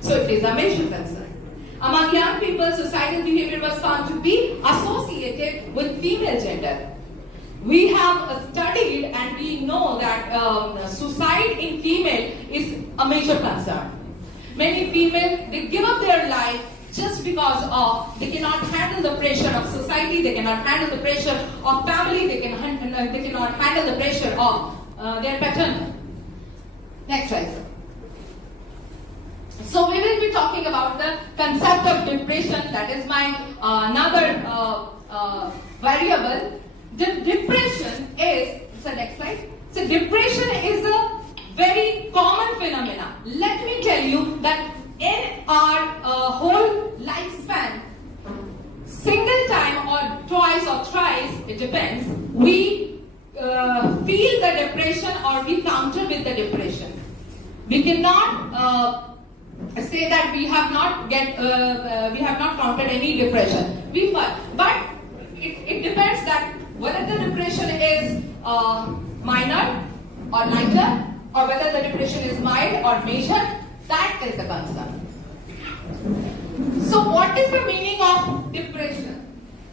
So it is a major concern. Among young people, suicidal behavior was found to be associated with female gender. We have studied and we know that suicide in female is a major concern. Many female, they give up their life just because of they cannot handle the pressure of society, they cannot handle the pressure of family, they cannot handle the pressure of their paternal. Next slide, sir. So we will be talking about the concept of depression. That is my another variable. The depression is, so next slide. So depression is a very common phenomena. Let me tell you that in our whole lifespan, single time or twice or thrice, it depends, we feel the depression or we counter with the depression. We cannot say that we have not counted any depression. We but it depends that whether the depression is minor or lighter, or whether the depression is mild or major. That is the concern. So what is the meaning of depression?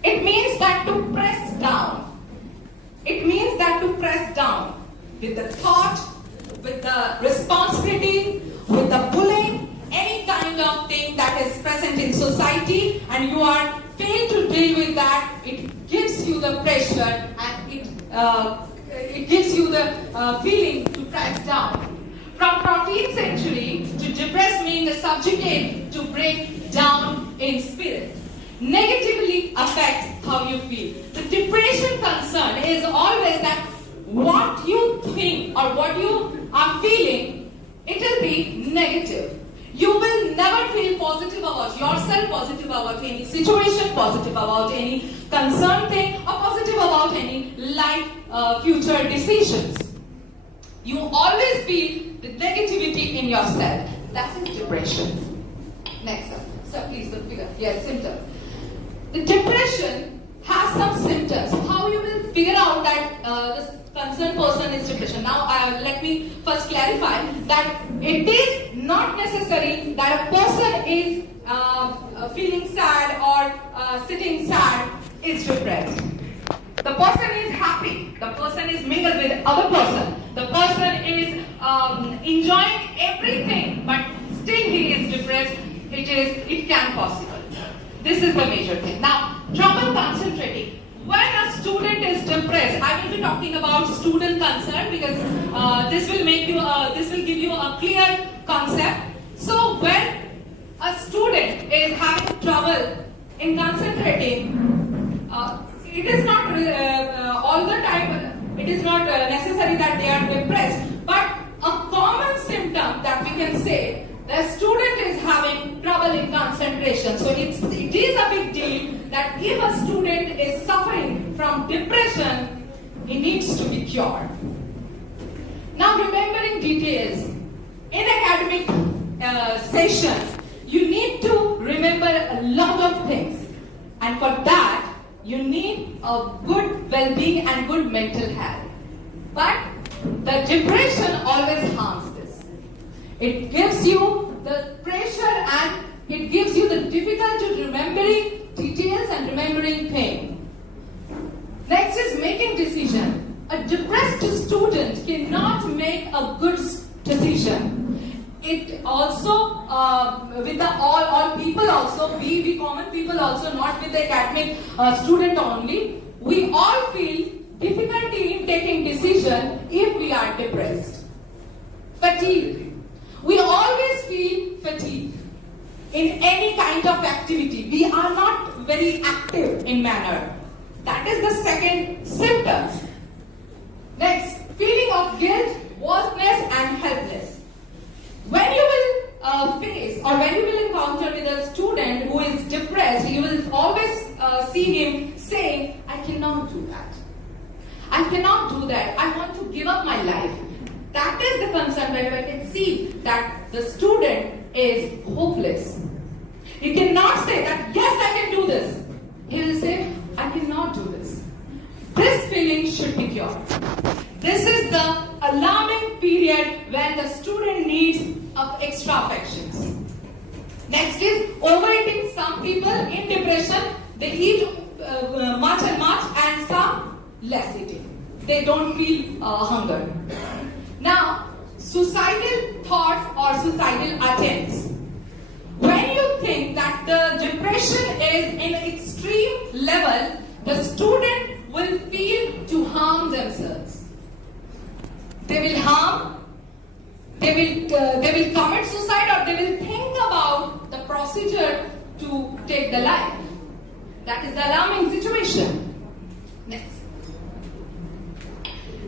It means that to press down. It means that to press down with the thought, with the responsibility, with the bullying, any kind of thing that is present in society, and you are failed to deal with that. It gives you the pressure and it gives you the feeling to press down. From 14th century, to depress means the subjugate, to break down in spirit. Negatively affects how you feel. The depression concern is always that what you think or what you are feeling, it will be negative. You will never feel positive about yourself, positive about any situation, positive about any concerned thing, or positive about any life future decisions. You always feel the negativity in yourself. That is depression. Next up. So please the figure. Yes, symptoms. The depression has some symptoms. How you will figure out that this concerned person is depression? Now let me first clarify that it is not necessary that a person is feeling sad or sitting sad is depressed. The person is happy. The person is mingled with other person. The person is enjoying everything, but still he is depressed. It can possible. This is the major thing. Now, trouble concentrating. When a student is depressed, I will be talking about student concern because this will give you a clear concept. So when a student is having trouble in concentrating, it is not all the time, it is not necessary that they are depressed, but a common symptom that we can say, the student is having trouble in concentration. So it is a big deal that if a student is suffering from depression, he needs to be cured. Now remembering details. In academic sessions, you need to remember a lot of things. And for that, you need a good well-being and good mental health. But the depression always harms this. It gives you the pressure and it gives you the difficulty remembering details and remembering pain. Next is making decision. A depressed student cannot make a good decision. It also, with the all people also, we common people also, not with the academic student only, we all feel difficulty in taking decision if we are depressed. Fatigue. We always feel fatigue in any kind of activity. We are not very active in manner. That is the second symptom. Next, feeling of guilt, worthlessness and helpless. When you will face or when you will encounter with a student who is depressed, you will always see him saying, I cannot do that. I cannot do that. I want to give up my life. That is the concern where I can see that the student is hopeless. He cannot say that, yes, I can do this. He will say, I cannot do this. This feeling should be cured. This is the alarming period when the student needs of extra affections. Next is overeating. Some people in depression, they eat much and some less eating. They don't feel hunger. Now, suicidal thoughts or suicidal attempts. When you think that the depression is in an extreme level, the student will feel to harm themselves. They will harm, they will commit suicide, or they will think about the procedure to take the life. That is the alarming situation. Next.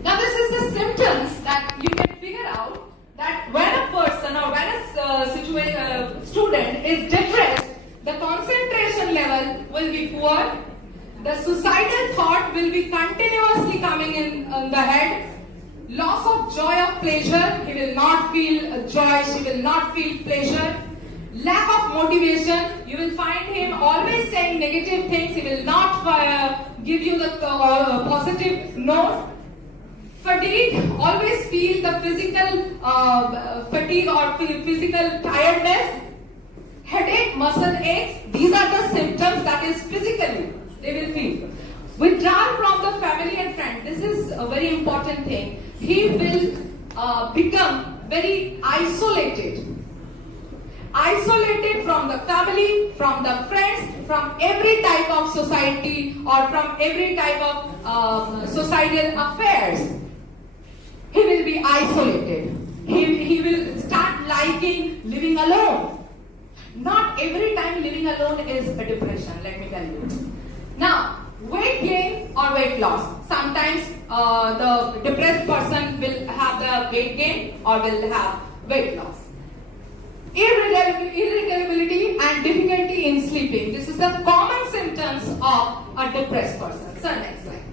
Now this is the symptoms that you can figure out that when a person or when a student is depressed, the concentration level will be poor, the suicidal thought will be continuously coming in the head, loss of joy of pleasure, he will not feel joy, she will not feel pleasure, lack of motivation, you will find him always saying negative things, he will not give you the positive note. Fatigue, always feel the physical fatigue or physical tiredness. Headache, muscle aches, these are the symptoms that is physically they will feel. Withdrawal from the family and friends, this is a very important thing. He will become very isolated. Isolated from the family, from the friends, from every type of society or from every type of societal affairs. He will be isolated. He will start liking living alone. Not every time living alone is a depression, let me tell you. Now, weight gain or weight loss. Sometimes the depressed person will have the weight gain or will have weight loss. Irritability and difficulty in sleeping. This is the common symptoms of a depressed person. So next slide.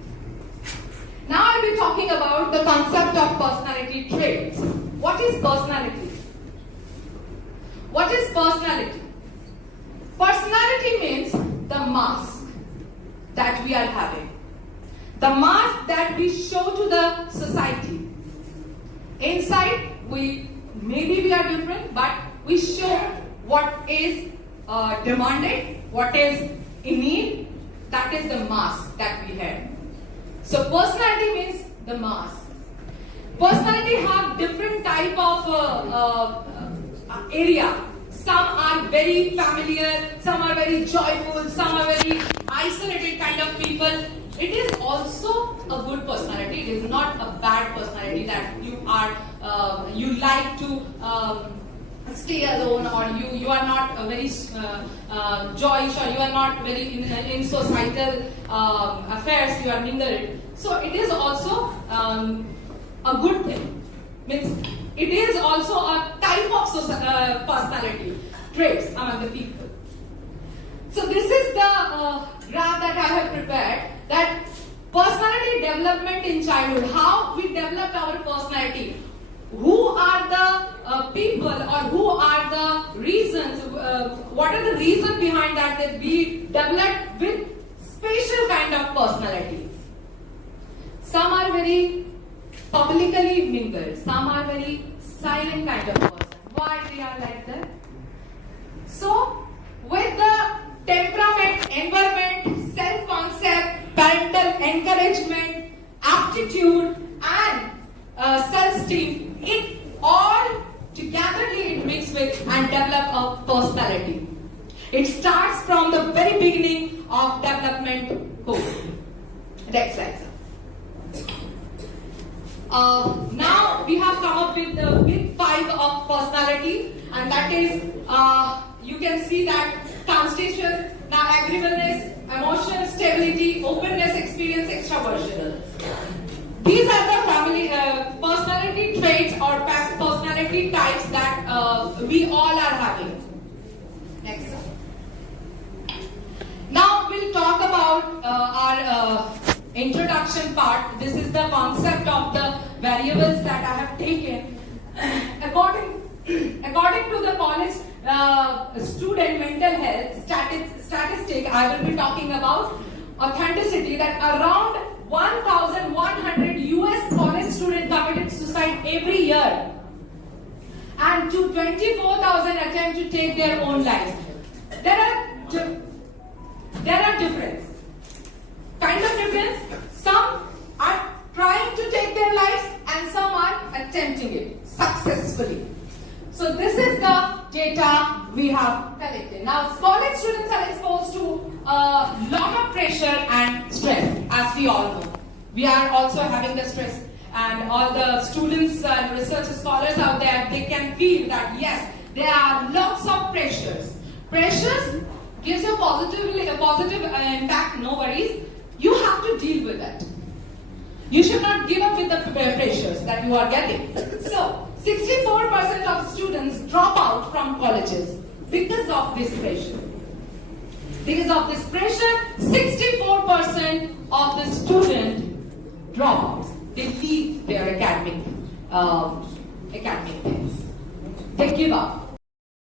Now I will be talking about the concept of personality traits. What is personality? What is personality? Personality means the mask that we are having. The mask that we show to the society. Inside, maybe we are different, but we show what is demanded, what is in need. That is the mask that we have. So personality means the mask. Personality have different type of area. Some are very familiar, some are very joyful, some are very isolated kind of people. It is also a good personality. It is not a bad personality that you like to stay alone, or you are not very joyous, or you are not very in societal affairs, you are mingled. So it is also a good thing. Means it is also a type of personality traits among the people. So this is the graph that I have prepared, that personality development in childhood, how we developed our personality. Who are the people, or who are the reasons, what are the reasons behind that we developed with special kind of personality. Some are very publicly mingled, some are very silent kind of person. Why they are like that? So, with the temperament, environment, self-concept, parental encouragement, aptitude and self-esteem, it all togetherly it mixes with and develop a personality. It starts from the very beginning of development goal. Next slide. Now we have come up with the big five of personality, and that is you can see that constitution, now agreeableness, emotional stability, openness, experience, extraversion. These are the family personality traits or personality types that we all are having. Next. Now we'll talk about our introduction part. This is the concept of the variables that I have taken. According to the college student mental health statistic, I will be talking about authenticity, that around 1,100 US college students committed suicide every year, and to 24,000 attempt to to take their own lives. There are difference. Kind of difference. Some are trying to take their lives and some are attempting it successfully. So this is the data we have collected. Now, college students are exposed to a lot of pressure and stress, as we all know. We are also having the stress, and all the students and research scholars out there, they can feel that yes, there are lots of pressures. Pressures gives you a positive impact, no worries. You have to deal with it. You should not give up with the pressures that you are getting. So, 64% of students drop out from colleges because of this pressure. Because of this pressure, 64% of the student drop out. They leave their academic things. They give up.